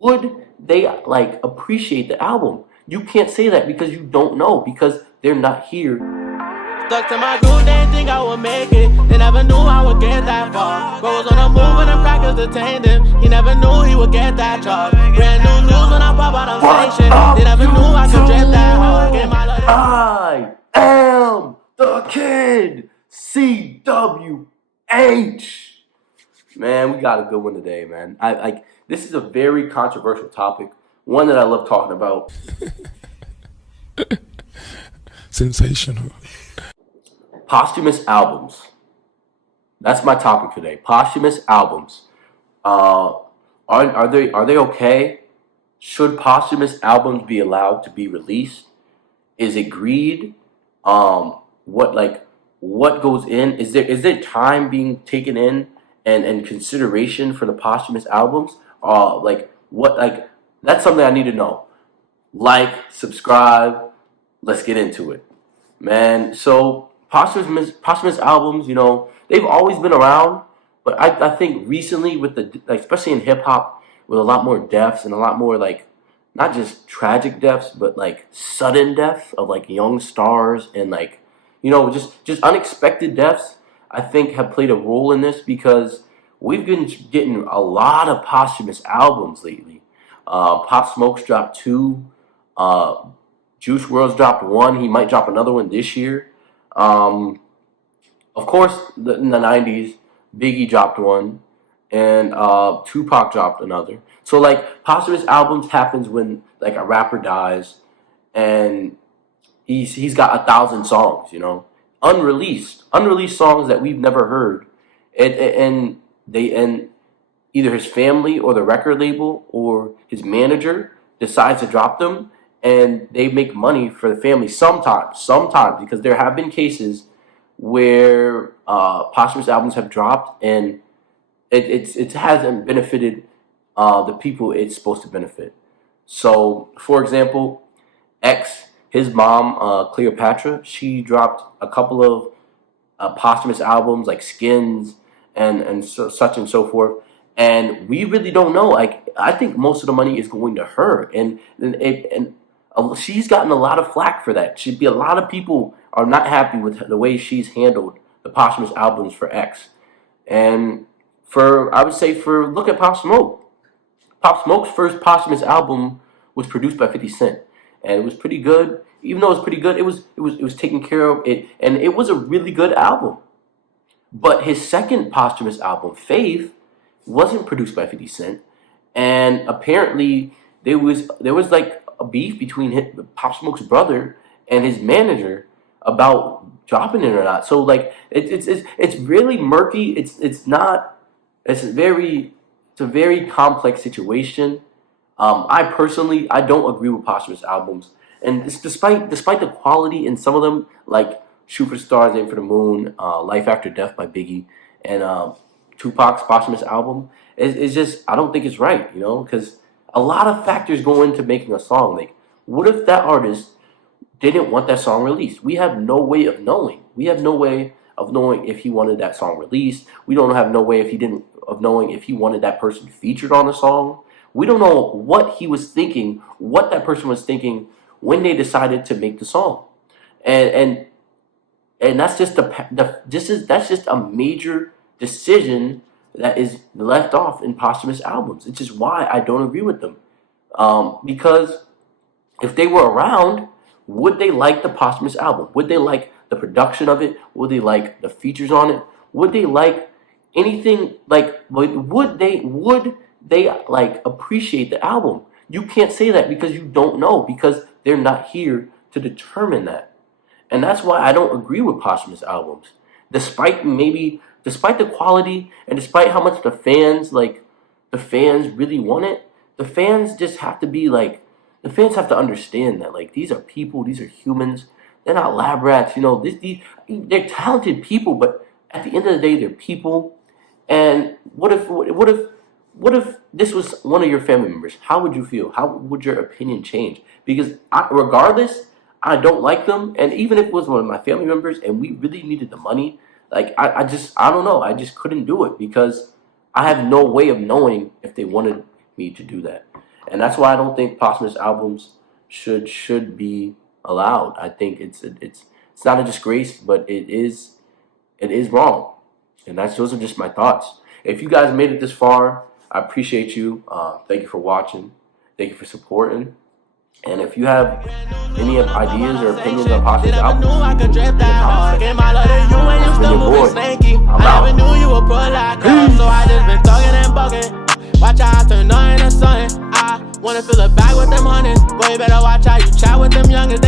would they like appreciate the album? You can't say that because you don't know, because they're not here. Stuck to my groove, they didn't think I would make it. They never knew I would get that far. Bro was on the move and the crackers detained him. He never knew he would get that charge. Brand new news when I pop out on station. They never knew I could drip that hard. I am the kid. CWH. Man, we got a good one today, man. I like this is a very controversial topic, one that I love talking about. Sensational. Posthumous albums. That's my topic today. Posthumous albums. Are they okay? Should posthumous albums be allowed to be released? Is it greed? What goes in? Is there time being taken in and consideration for the posthumous albums? That's something I need to know. Like, subscribe. Let's get into it, man. So posthumous albums, they've always been around, but I think recently with especially in hip hop, with a lot more deaths and a lot more not just tragic deaths, but sudden deaths of young stars and just unexpected deaths, I think have played a role in this, because we've been getting a lot of posthumous albums lately. Pop Smoke's dropped 2. Juice WRLD's dropped 1. He might drop another one this year. Of course, in the 90s, Biggie dropped 1. And Tupac dropped another. So posthumous albums happens when a rapper dies and he's got 1,000 songs, unreleased songs that we've never heard, and either his family or the record label or his manager decides to drop them, and they make money for the family sometimes, because there have been cases where posthumous albums have dropped and it hasn't benefited the people it's supposed to benefit. So, for example, X, his mom, Cleopatra, she dropped a couple of posthumous albums like Skins and such and so forth. And we really don't know. I think most of the money is going to her, and she's gotten a lot of flack for that. A lot of people are not happy with the way she's handled the posthumous albums for X. And look at Pop Smoke. Pop Smoke's first posthumous album was produced by 50 Cent, and it was pretty good. Even though it was pretty good, it was taken care of. And it was a really good album. But his second posthumous album, Faith, wasn't produced by 50 Cent, and apparently there was a beef between Pop Smoke's brother and his manager about dropping it or not. So it's really murky. It's a very complex situation. I personally don't agree with posthumous albums, and despite the quality in some of them, like Superstars, Aim for the Moon, Life After Death by Biggie, and Tupac's posthumous album, is just, I don't think it's right, because a lot of factors go into making a song. What if that artist didn't want that song released? We have no way of knowing. We have no way of knowing if he wanted that song released. We don't have no way of knowing if he wanted that person featured on the song. We don't know what he was thinking, what that person was thinking when they decided to make the song, and that's just that's just a major decision that is left off in posthumous albums. It's just why I don't agree with them. Because if they were around, would they like the posthumous album? Would they like the production of it? Would they like the features on it? Would they like anything would they appreciate the album? You can't say that because you don't know, because they're not here to determine that. And that's why I don't agree with posthumous albums. Despite the quality, and despite how much the fans really want it, the fans just have to the fans have to understand that these are people, these are humans. They're not lab rats, they're talented people, but at the end of the day, they're people. And what if this was one of your family members? How would you feel? How would your opinion change? Because regardless, I don't like them, and even if it was one of my family members and we really needed the money, I don't know. I just couldn't do it because I have no way of knowing if they wanted me to do that. And that's why I don't think posthumous albums should be allowed. I think it's not a disgrace, but it is wrong. And those are just my thoughts. If you guys made it this far, I appreciate you. Thank you for watching. Thank you for supporting. And if you have any ideas or opinions on posthumous albums, I could drip that hard. Gave my love to you and you still moving snaky. I never knew you would pull like that, so I just been talking and bugging. Watch how I turn on in the sun. I wanna fill a bag with them hundreds. Boy, you better watch how you chat with them youngins.